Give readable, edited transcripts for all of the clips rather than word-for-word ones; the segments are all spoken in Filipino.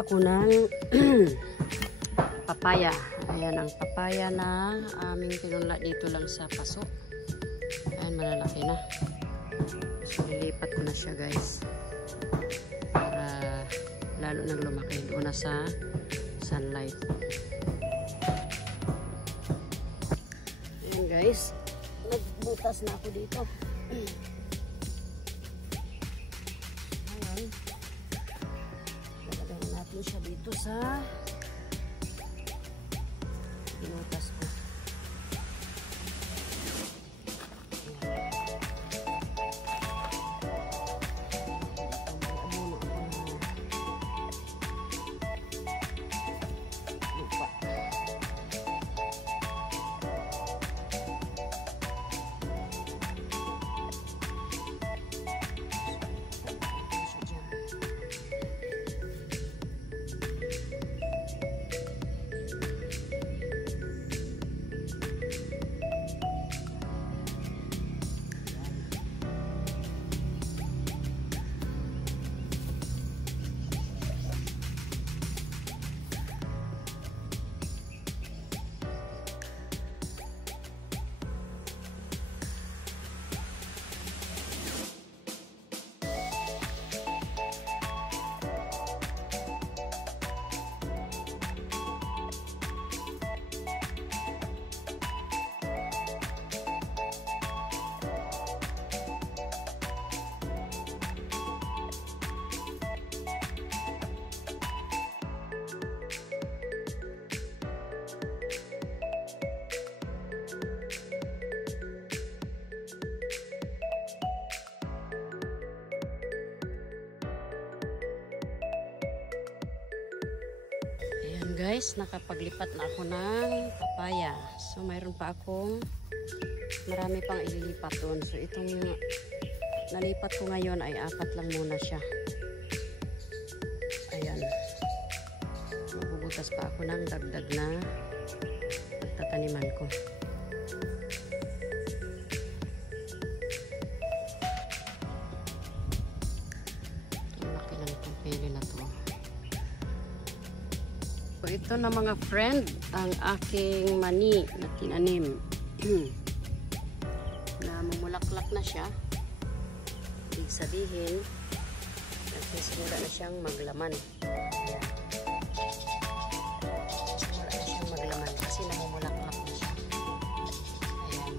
ako ng papaya. Ayan ang papaya na aming tinula dito lang sa paso. Ayan, malalaki na. So, lilipat ko na siya, guys. Para lalo nang lumaki doon na sa sunlight. Ayan, guys. Nagbutas na ako dito. Ayan. Lagyan natin siya dito sa binutas ko. Guys, nakapaglipat na ako ng papaya. So, mayroon pa akong marami pang ililipat doon. So, itong nalipat ko ngayon ay 4 lang muna siya. Ayan. Magbubutas pa ako ng dagdag na tataniman ko. Ang laki lang itong pili na to. So, ito na mga friend, ang aking mani na tinanim. Na mamulaklak na siya. Ibig sabihin, nagsisimula na siyang maglaman. Ayan. Simula na siyang maglaman kasi namumulaklak na siya. Ayan.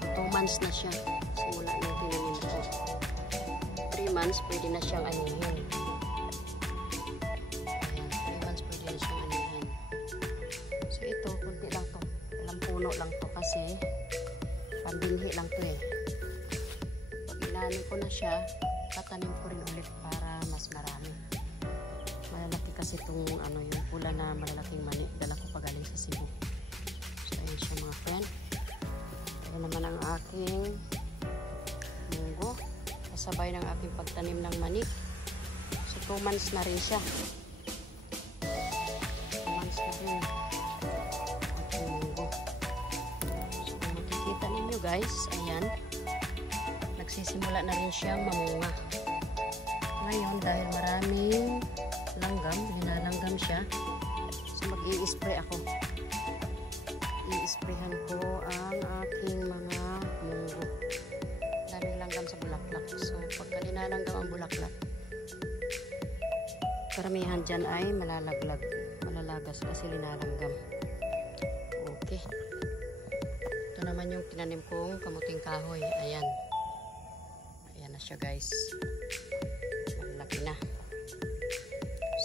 So, 2 months na siya. Simula nang tinanim ko. 3 months, pwede na siyang anihin. Lang to kasi pambinhi lang to eh. Pag inanin ko na siya, tatanim ko rin ulit para mas marami. Malalaki kasi itong yung pula na malalaking mani. Dala ko pagaling sa Cebu. So ayun siya mga friend. Ito naman ang aking munggo. Kasabay ng aking pagtanim ng mani. So 2 months na rin siya. 2 months na rin. Guys, ayan, nagsisimula na rin siyang mamunga. Ngayon, dahil maraming langgam, linalanggam siya, so mag-i-spray ako. I-sprayhan ko ang aking mga munggo. Daming langgam sa bulaklak. So, pagka linalanggam ang bulaklak, karamihan dyan ay malalaglag. Malalagas kasi linalanggam. Okay. Ito naman yung tinanim kong kamuting kahoy. Ayan. Ayan na siya, guys. Malaki na.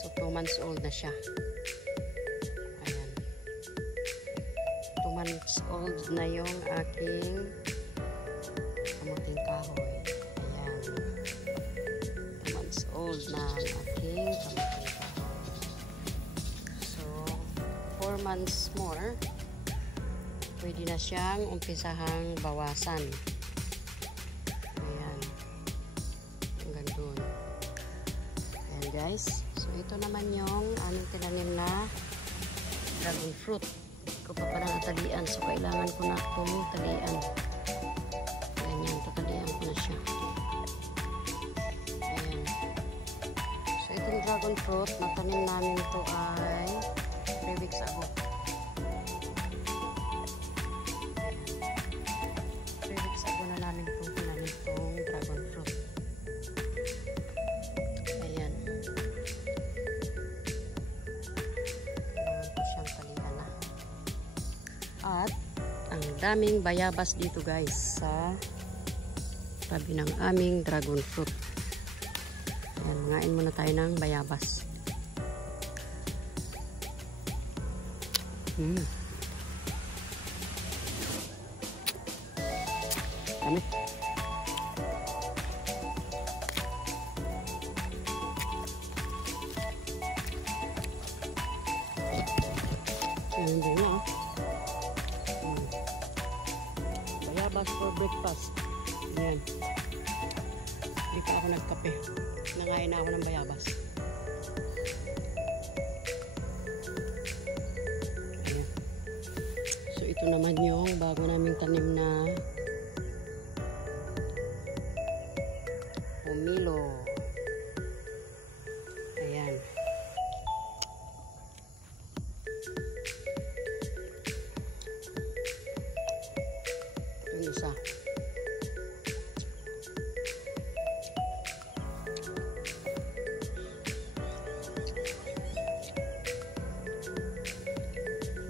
So, 2 months old na siya. Ayan. 2 months old na yung aking kamuting kahoy. Ayan. 2 months old na ang aking kamuting kahoy. So, 4 months more, pwede na siyang umpisahang bawasan. Ayan. Hanggang doon. Ayan, guys. So, ito naman yung aming tinanim na dragon fruit. Ito pa palang atalian. So, kailangan ko na itong talian. Ayan yan. Tatalian ko na siya. Ayan. So, dragon fruit na tanim namin to ay 3 weeks ago. 3 weeks ago na namin itong tinanim itong dragon fruit. Ayan. Ayan po siyang palihan na. At ang daming bayabas dito guys sa tabi ng aming dragon fruit. Ayan, ngain muna tayo ng bayabas. Dami. Ayan din na. Bayabas for breakfast. Ayan. Hindi pa ako nagkape. Nangain na ako ng bayabas. Ayan. So ito naman yung bago naming tanim na pomelo. Ayan. Ito yung isa.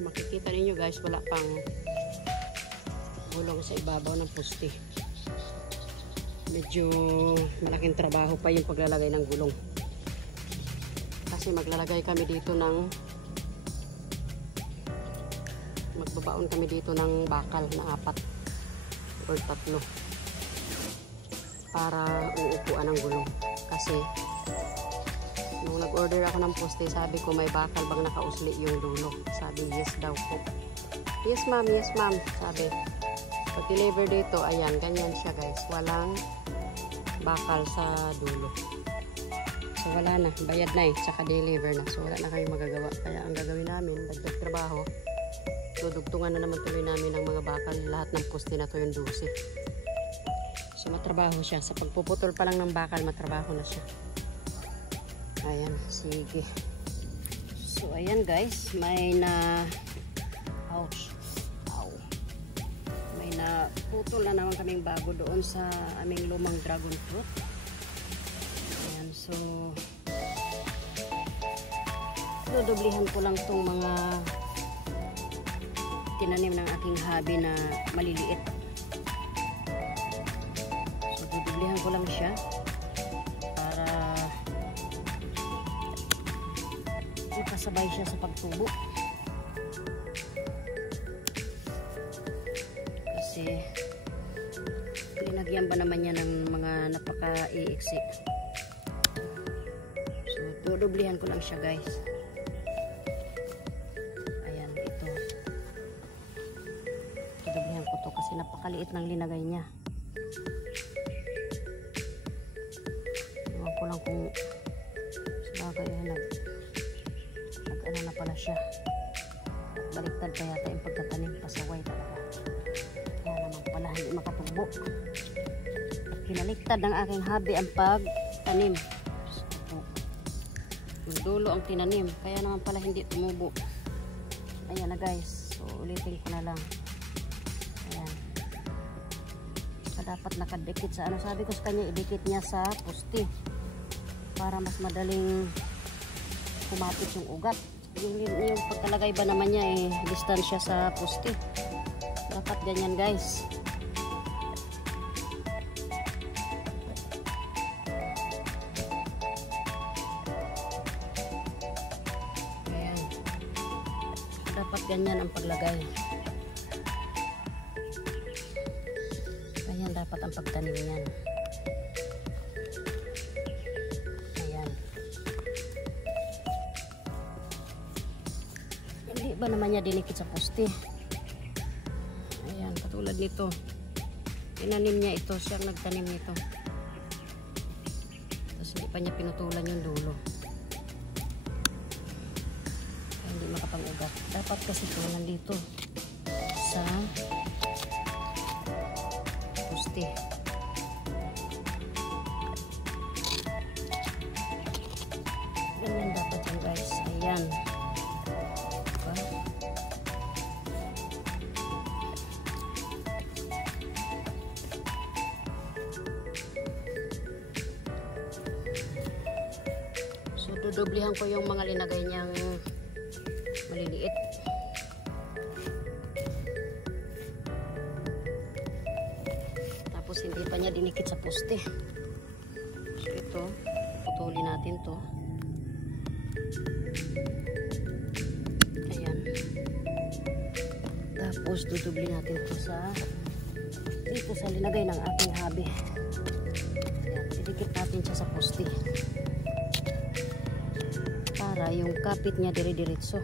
Makikita ninyo guys, wala pang gulong sa ibabaw ng poste. Medyo malaking trabaho pa yung paglalagay ng gulong. Kasi maglalagay kami dito ng magbabaon kami dito ng bakal na 4 or 3 para uupuan ng gulong. Kasi nung nag-order ako ng poste, sabi ko may bakal bang nakausli yung dulo. Sabi yes daw po. Yes ma'am, sabi. Pag-deliver dito, ayan, ganyan siya guys. Walang bakal sa dulo. So wala na, bayad na tsaka deliver na. So wala na kayo magagawa. Kaya ang gagawin namin, dagdag trabaho, dudugtungan na naman tuloy namin ng mga bakal. Lahat ng poste na to yung 12. So matrabaho siya. Sa pagpuputol pa lang ng bakal, matrabaho na siya. Ayan, sige. So ayan guys, may na ouch. Na putol na naman kaming bago doon sa aming lumang dragon fruit. Ayan, so dudublihan ko lang tong mga tinanim ng aking hobby na maliliit. So dudublihan ko lang siya para makasabay siya sa pagtubo. Kasi linagyan ba naman niya ng mga napaka-iiksi. So dudublihan ko lang siya guys. Ayan, ito dudublihan ko to kasi napakaliit ng linagay niya. Iwan ko lang kung sabagay nag-ano na pala siya. Baliktad kaya tayo yung pagtatanim, pasaway talaga. Kaya naman pala hindi makatubo. At pinaliktad ng aking hobby ang pagtanim. Yung dulo ang tinanim, kaya naman pala hindi tumubo. Ayan na guys, so ulitin ko na lang. Ayan. Dapat nakadikit sa ano, sabi ko sa kanya idikit niya sa poste para mas madaling kumapit yung ugat. Yung pagkalagay ba naman niya distansya sa poste. Dapat ganyan guys. Ayan. Dapat ganyan ang paglagay. Ganyan dapat ang pagtanim niyan. Ayan. Hindi ba naman niya dinikit sa poste? Ayan, katulad nito. Tinanim niya ito. Siyang nagtanim nito. Tapos hindi pa niya pinutulan yung dulo. Kaya hindi makapag-ugat. Dapat kasi ito nandito sa poste. Dodoblehan ko yung mga linagay niyang maliliit. Tapos hindi pa niya dinikit sa poste. So ito, putulin natin to. Ayan. Tapos dudubli natin to sa dito sa linagay ng ating habi. Ayan, didikit natin siya sa poste. Para yung kapit niya dire-diretso.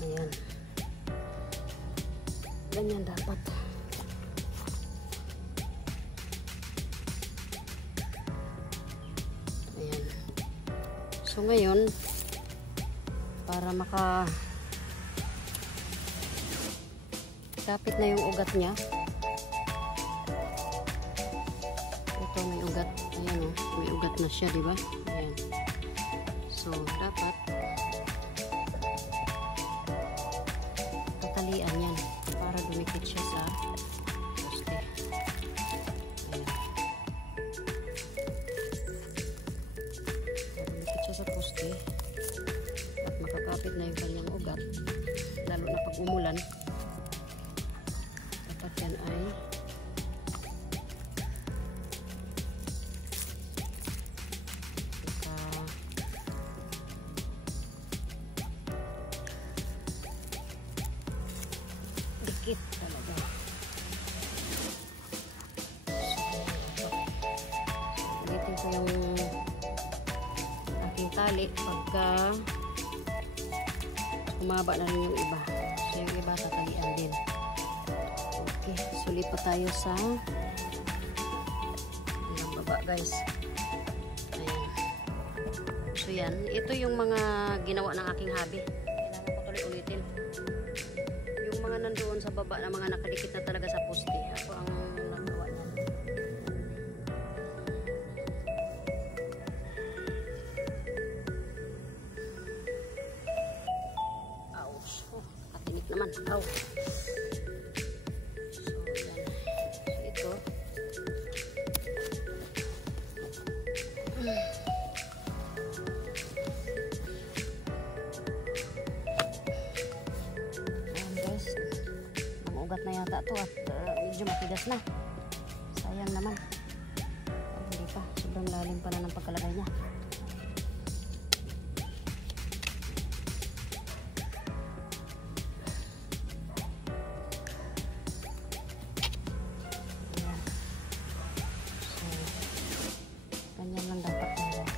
Ayan. Ganyan dapat. Ayan. So ngayon, para kapit na yung ugat niya. Ito may ugat. Ayan o. May ugat na siya, diba? Ayan. So, dapat tatalian yan para dumikit siya sa poste. Ayan. Dumikit siya sa poste at makakapit na yung kanyang ugat. Lalo na pag umulan, dapat yan ay dikit talaga. Ulitin ko yung aking tali pagka humaba na rin yung iba. So yung iba tatalian din. Okay, sulit pa tayo sa hanggang baba guys. Ayan. So yan, ito yung mga ginawa ng aking hobby. Kailangan ko tuloy ulitin. Yung mga nandoon sa baba na mga nakadikit na talaga sa poste. Ako ang nagawa niyan. Ouch. Oh, katinik naman. Ow. So, yan. So, ito. Ugat na yata to at medyo matigas na. Sayang naman. Hindi pa. Sobrang lalim pa na ng pagkalagay niya. Ayan. So, ganyan lang dapat na guys.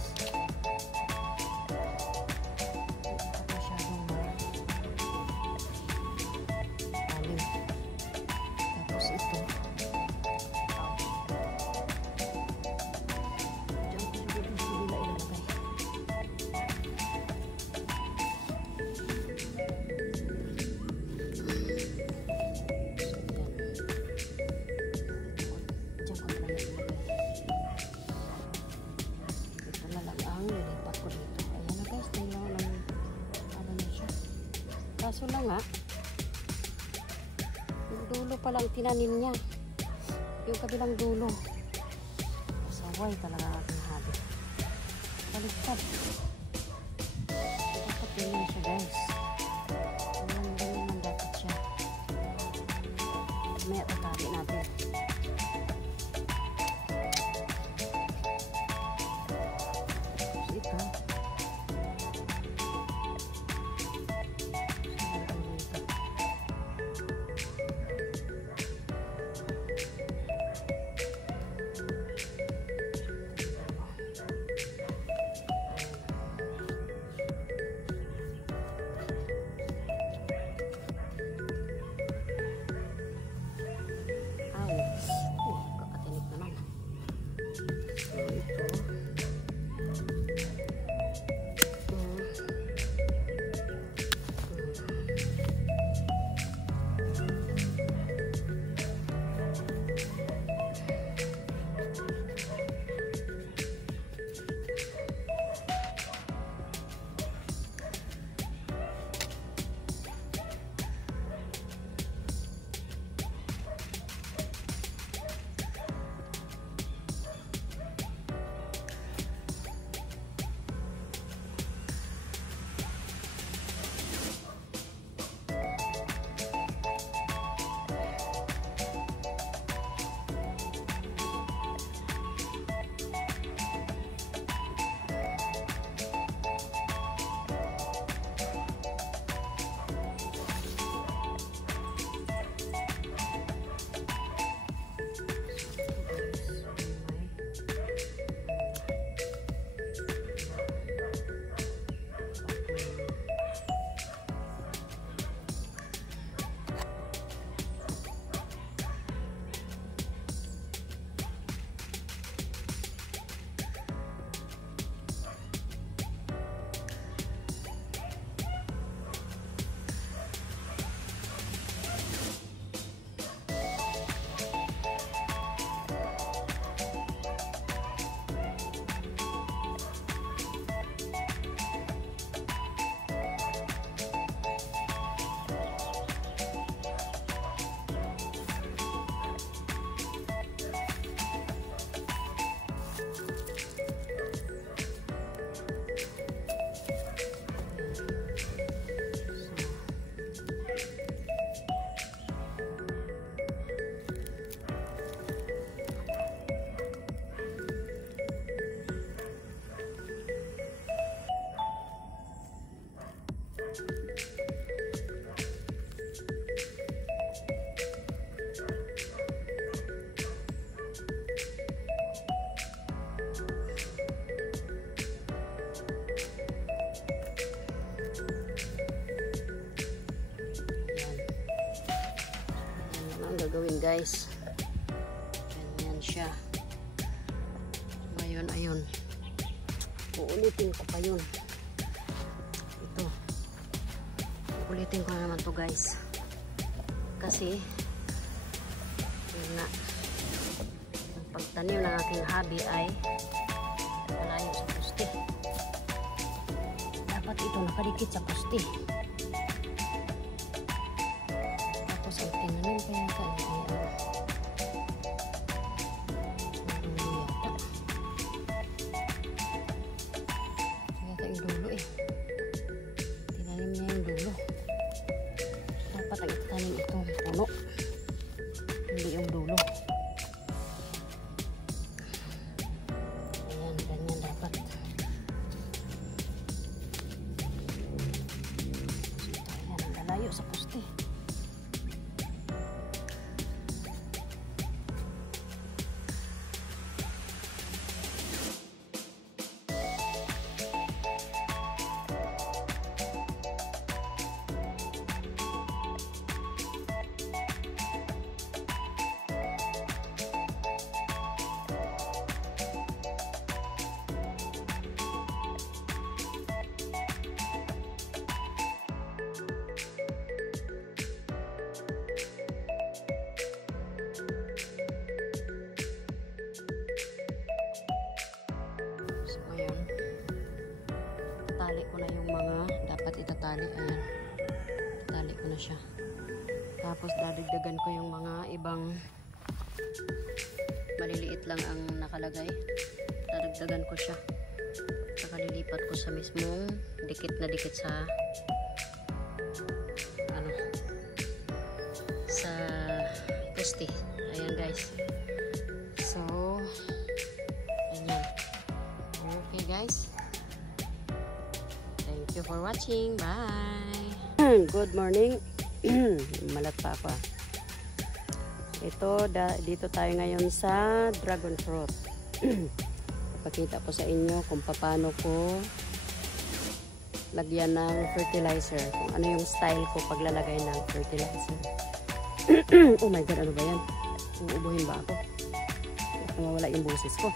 Kaso lang nga, yung dulo palang tinanim niya. Yung kabilang dulo. Kasaway talaga aking hobby. Baliktad. Dapat ganyan siya guys. Ganyan lang dapat siya. May tatali natin. So ito. gagawin guys. Ganyan siya. Ngayon, ayun. Uulitin ko pa yun. Ito. Uulitin ko na naman to guys. Kasi, yun na. Ang pagtanim ng aking hobby ay malayo sa poste. Dapat ito nakadikit sa poste. Tapos ang tinanim pa yata ay hindi yung dulo. Ayan, ganyan dapat. Ayan, lalayo sa poste. So, ayun. Tali ko na yung mga dapat itatali. Ayan. Tali ko na siya. Tapos, dadagdagan ko yung mga ibang maliliit lang ang nakalagay. Dadagdagan ko siya. Saka lilipat ko sa mismong dikit na dikit sa sa poste. Ayan guys. So, ayan. Okay guys. Thank you for watching. Bye. Good morning. Malat pa ako. Ito, dito tayo ngayon sa dragon fruit. Pakita ko sa inyo kung paano ko lagyan ng fertilizer. Kung ano yung style ko paglalagay ng fertilizer. Oh my God, ano ba yan? Uubuhin ba ako? Mawala yung boses ko.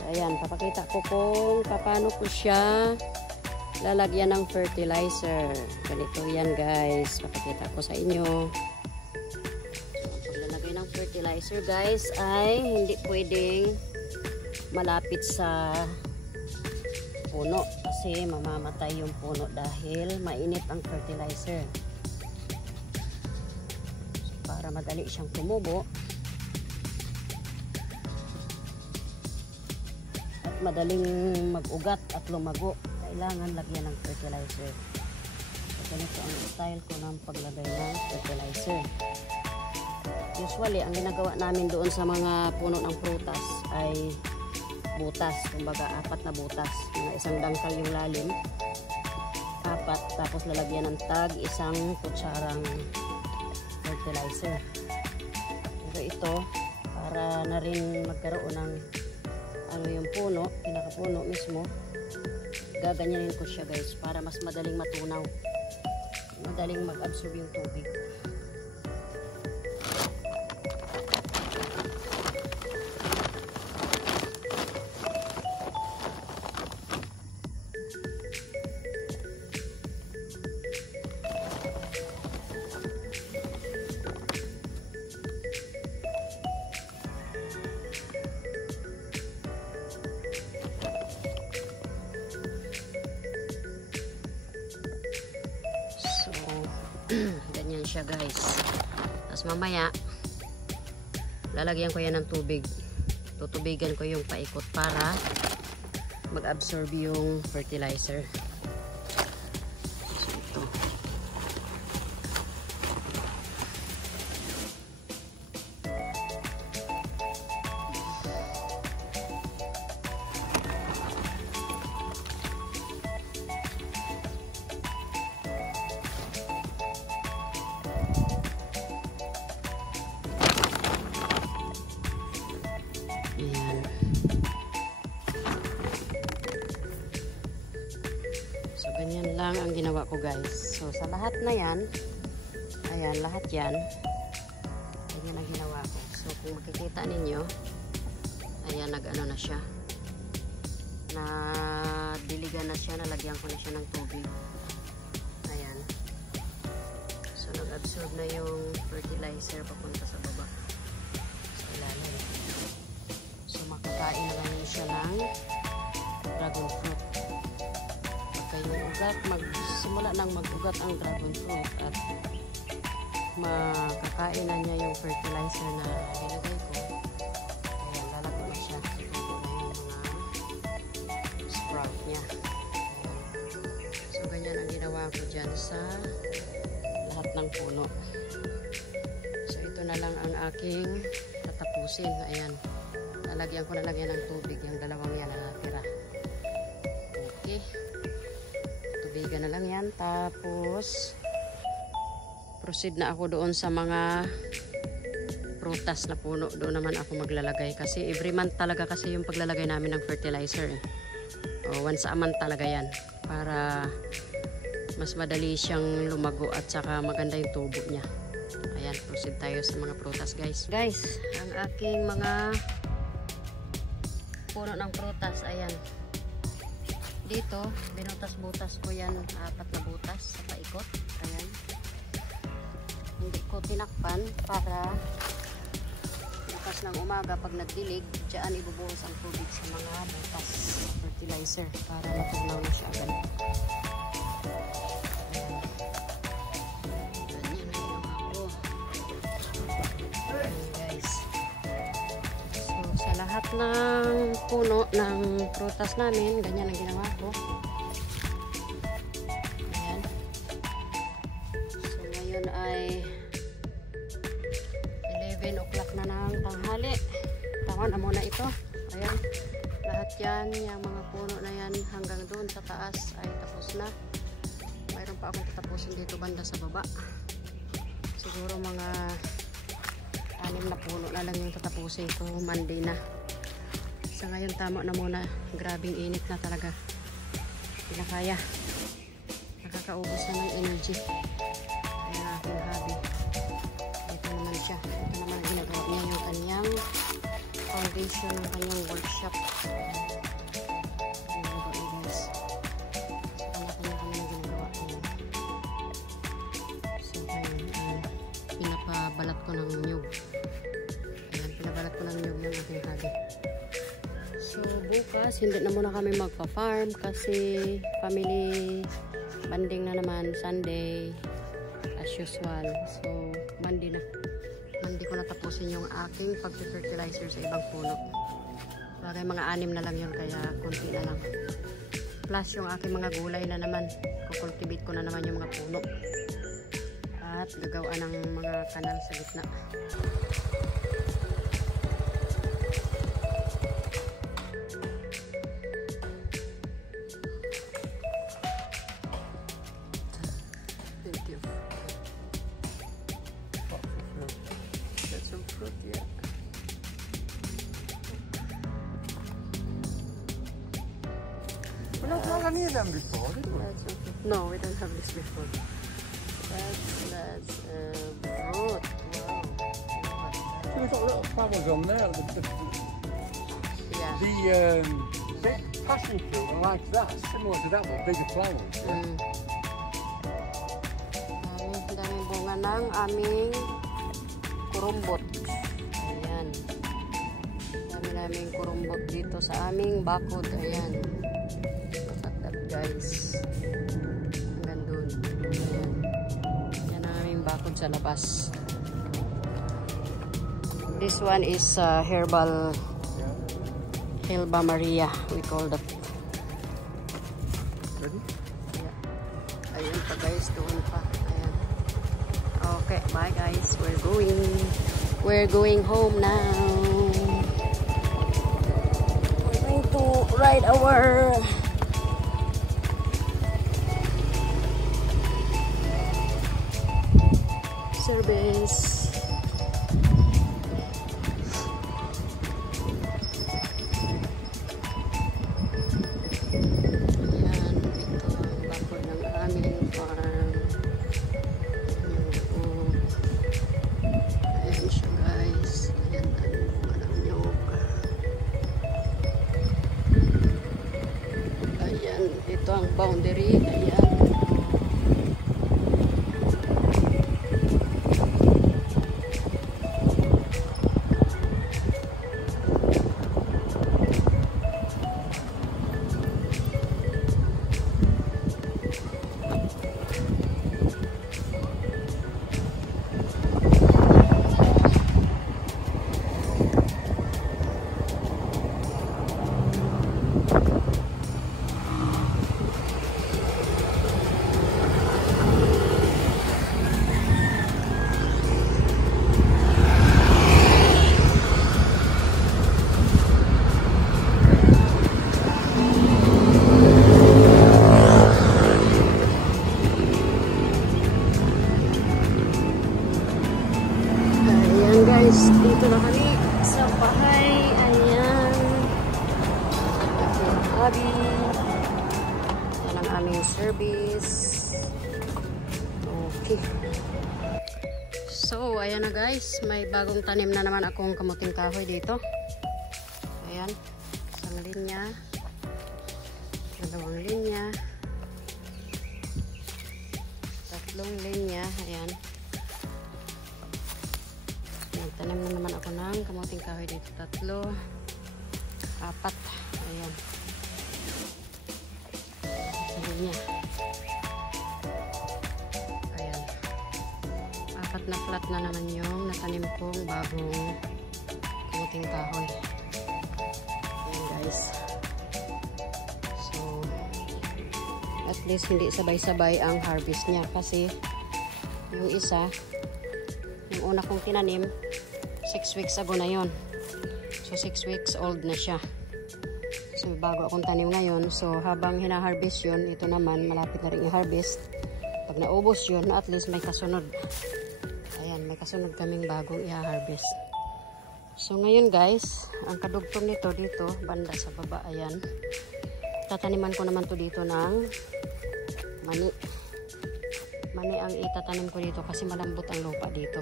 So, ayan, papakita ko kung paano ko siya lalagyan ng fertilizer. Ganito yan guys. Papakita ko sa inyo. Paglalagay ng fertilizer guys ay hindi pwedeng malapit sa puno kasi mamamatay yung puno dahil mainit ang fertilizer. So, para madali siyang tumubo at madaling mag-ugat at lumago, kailangan lagyan ng fertilizer. So, ganito ang style ko ng paglagay ng fertilizer. Usually, ang ginagawa namin doon sa mga puno ng prutas ay butas, kumbaga 4 na butas, mga isang dangkal yung lalim, 4, tapos lalagyan ng tag 1 kutsarang fertilizer. Pero ito, para na rin magkaroon ng ano yung puno, pinakapuno mismo, gaganyanin ko siya guys, para mas madaling matunaw, madaling mag-absorb yung tubig. Ganyan siya guys. Tapos mamaya lalagyan ko yan ng tubig. Tutubigan ko yung paikot para mag-absorb yung fertilizer. So, ito. Ayan. So, ganyan lang ang ginawa ko guys. So, sa lahat na yan, ayan, lahat yan, Ganyan ang ginawa ko. So kung makikita ninyo, ayan, nag-ano na siya. Diligan na siya, nalagyan ko na siya ng tubig. Ayan. So nag-absorb na yung fertilizer papunta sa baba. Sa ilalim. So makakain na ngayon siya ng dragon fruit. Pagka yung ugat, simula nang mag-ugat ang dragon fruit at makakain na niya yung fertilizer na nilagay ko. Ayan, lalago na siya. Ito na yung mga sprout niya. So ganyan ang ginawa ko dyan sa lahat ng puno. So ito na lang ang aking tatapusin. Ayan, lalagyan ko na lang yan ng tubig, yung dalawang yan na natira. Okay, tubigan na lang yan. Tapos proceed na ako doon sa mga prutas na puno. Doon naman ako maglalagay kasi every month talaga kasi yung paglalagay namin ng fertilizer eh. Once a month talaga yan para mas madali siyang lumago at saka maganda yung tubo niya. Ayan, proceed tayo sa mga prutas guys. Guys, ang aking mga puno ng prutas, ayan. Dito, binutas-butas ko yan, 4 na butas sa paikot. Ayan. Hindi ko tinakpan para bukas ng umaga pag nagdilig, dyan ibubuhos ang tubig sa mga butas fertilizer para matunaw na siya agad. Ganyan ang ginawa ko. Ayan guys. So sa lahat ng puno ng prutas namin, ganyan ang ginawa ko. Ayan. So ngayon ay 11 o'clock na ng tanghali. Tama na muna ito. Ayan. Lahat yan, yung mga puno na yan hanggang doon sa taas ay tapos na. Mayroon pa akong tatapusin dito banda sa baba. Siguro mga 6 na puno na lang yung tatapusin ko. Monday na. Sa ngayon tama na muna. Grabing init na talaga. Hindi na kaya. Nakakaubos na ng energy. Ayan aking hobby. Ito naman siya. Ito naman ang ginagawa niya yung kanyang foundation ng kanyang workshop. Ginagawa niya guys. So kanya-kanya kami na ginagawa niya. So ayun, pinapabalat ko ng nyug. Ayan, pinabalat ko ng nyug yung aking hobby. So bukas, hindi na muna kami magpa-farm kasi family banding na naman, Sunday as usual. So Monday na. Monday ko natapusin yung aking pag-fertilizer sa ibang puno. Bagay mga 6 na lang yun, kaya konti na lang. Plus yung aking mga gulay na naman. Kukultivate ko na naman yung mga puno. At gagawa ng mga kanal sa gitna. Thank you. That's some fruit, yeah. We're not having any of them before, did we? That's okay. No, we don't have this before. That's fruit. Wow. So we've got little flowers on there. Yeah. The passion fruit are like that, similar to that, but bigger flowers. Yeah? Daming bunga ng aming kurumbot. Ayan. Daming kurumbot dito sa aming bakod. Ayan. Look at that guys. Hanggang dun. Ayan. Yan ang aming bakod sa labas. This one is herbal Hilba Maria, we call that. Ready? Yeah. Ayun pa guys, doon pa. Ayan. Okay, bye guys. We're going home now. We're going to ride our service. Ayan, ito ang bakod ng aming farm. Ayan siya boundary. Ayan. Dito na kami sa bahay. Ayan. Hobby. Yan ang aming service. Okay. So, ayan na guys. May bagong tanim na naman akong kamuting kahoy dito. Ayan. Isang linya. Dalawang linya. Tatlong linya. Ayan. Tanim na naman ako ng kamuting kahoy dito. 3, 4. Ayan. Sabi niya. Ayan. 4 na flat na naman yung natanim kong bagong kamuting kahoy. Ayan guys. So, at least hindi sabay-sabay ang harvest niya. Kasi yung isa, yung una kong tinanim, 6 weeks ago na yon. So 6 weeks old na siya. So bago akong tanim ngayon. So habang hina-harvest yun, ito naman malapit na rin i-harvest. Pag naubos yun, at least may kasunod. Ayan, may kasunod kaming bagong i-harvest. So ngayon guys, ang kadugtong nito dito, banda sa baba, ayan. Tataniman ko naman to dito ng mani. Mani ang itatanim ko dito kasi malambot ang lupa dito.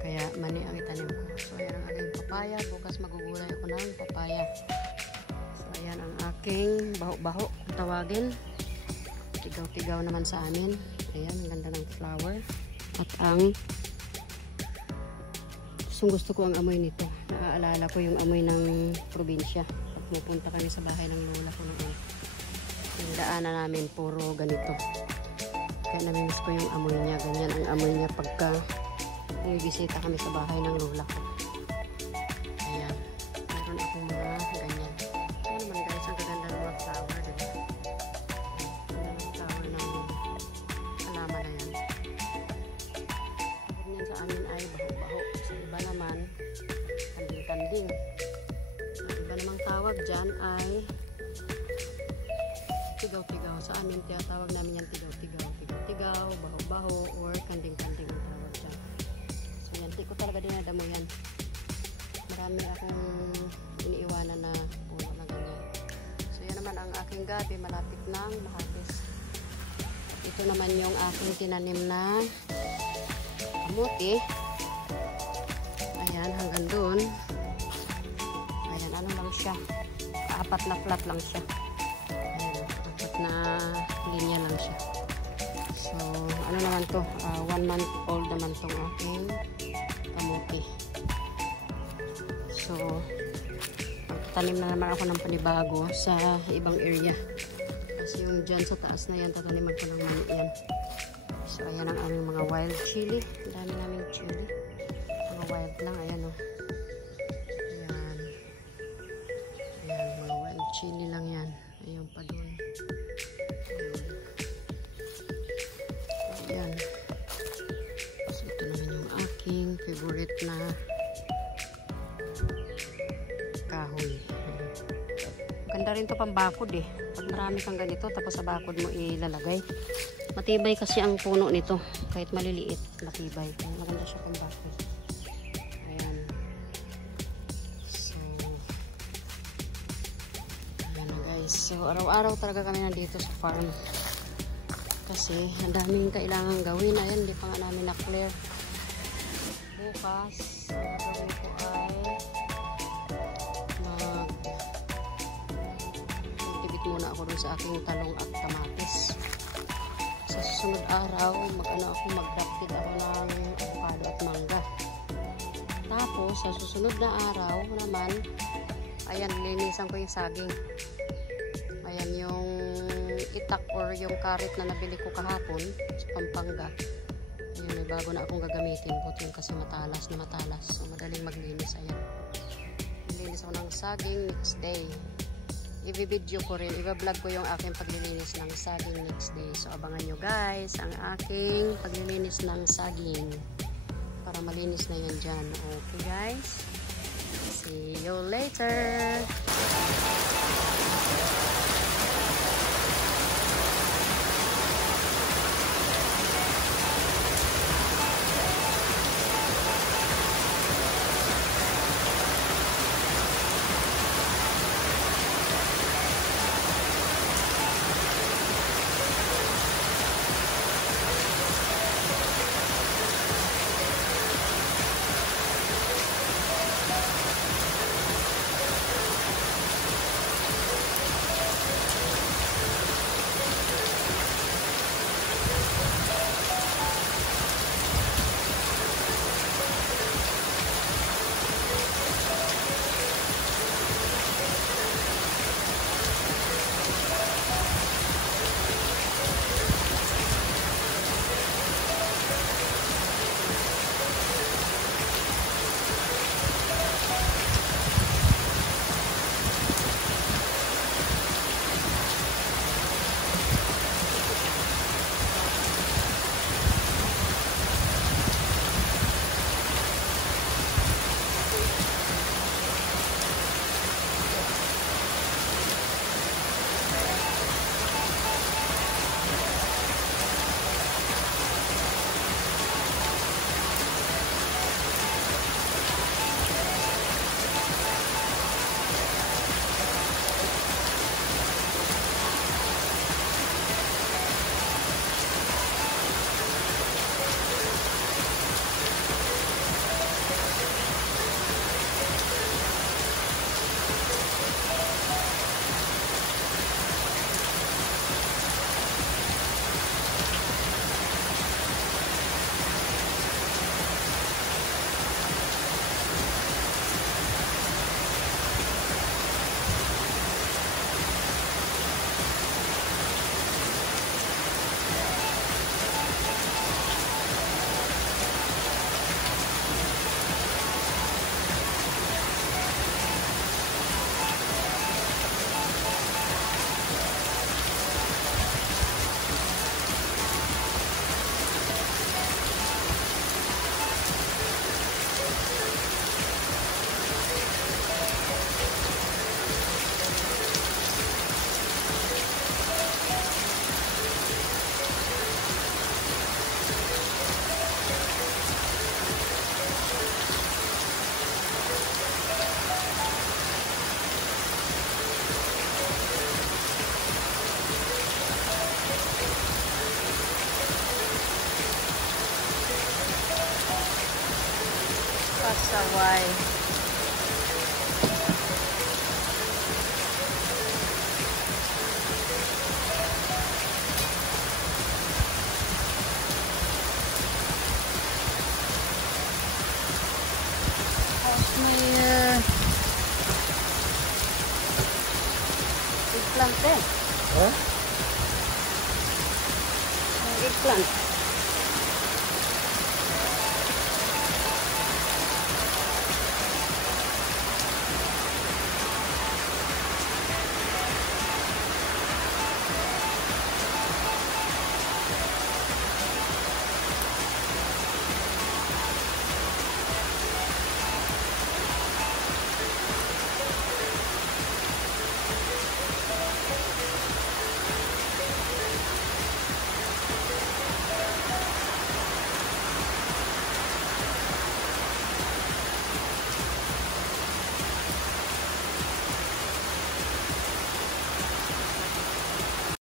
Kaya mani ang itanim ko. So ayan ang aking papaya. Bukas magugulay ako ng papaya. So ayan ang aking baho-baho. Tawagin. Tigaw-tigaw naman sa amin. Ayan, ganda ng flower. At ang gusto ko ang amoy nito. Naaalala ko yung amoy ng probinsya. Pag pupunta kami sa bahay ng lola ko noon. Yung daanan namin puro ganito. Kaya namimiss ko yung amoy niya. Ganyan ang amoy niya pagka bumibisita kami sa bahay ng lola ko. Ayan. Meron akong mga ganyan. Ano naman guys, ang gaganda ng mga flower, diba? Ang ganda ng flower ng halaman na yan. Ganyan sa amin ay baho-baho. Sa iba naman, kanding-kanding. Ang iba namang tawag dyan ay tigaw-tigaw. Sa amin, kaya tawag namin yan tigaw-tigaw. Tigaw-tigaw, baho-baho, or kanding-kanding ang tawag dyan. So yan, di ko talaga dinadamo yan. Marami akong iniiwanan na puno na ganyan. So yan naman ang aking gabi, malapit nang ma-harvest. Ito naman yung aking tinanim na kamuti. Ayan, hanggang doon. Ayan, ano lang siya. 4 na flat lang siya. Na linya lang siya. So, ano naman to? 1 month old naman tong aking kamuti. So, magtatanim na naman ako ng panibago sa ibang area. Kasi yung dyan sa taas na yan, tataniman ko ng mani yan. So, ayan ang aming mga wild chili. Ang dami naming chili. Mga wild lang. Ayan o. Ayan. Ayan, mga wild chili lang yan. Ayan pa doon. Ayan. So, ito naman yung aking favorite na kahoy. Ganda rin to pang bakod eh. Pag marami kang ganito, tapos sa bakod mo ilalagay. Matibay kasi ang puno nito. Kahit maliliit, matibay. Maganda siya pang bakod. Ayan. So, ayan na guys. So, araw-araw talaga kami nandito sa farm. Kasi ang daming kailangan gawin. Ayan, hindi pa nga namin na-clear. Bukas, ang gawin ko ay mag-activate muna ako dun sa aking talong at kamatis. Sa susunod araw, mag-grafted ako ng avocado at mangga. Tapos, sa susunod na araw naman, ayan, linisan ko yung saging. Ayan yung itak or yung karit na nabili ko kahapon sa Pampanga. Ayun, may bago na akong gagamitin. Buti yun kasi matalas na matalas. So, madaling maglinis. Ayan. Linis ako ng saging next day. I-video ko rin. I-vlog ko yung aking paglilinis ng saging next day. So, abangan nyo guys ang aking paglilinis ng saging. Para malinis na yan dyan. Okay guys? See you later! Pasaway. Tapos may eggplant eh. Huh? May eggplant.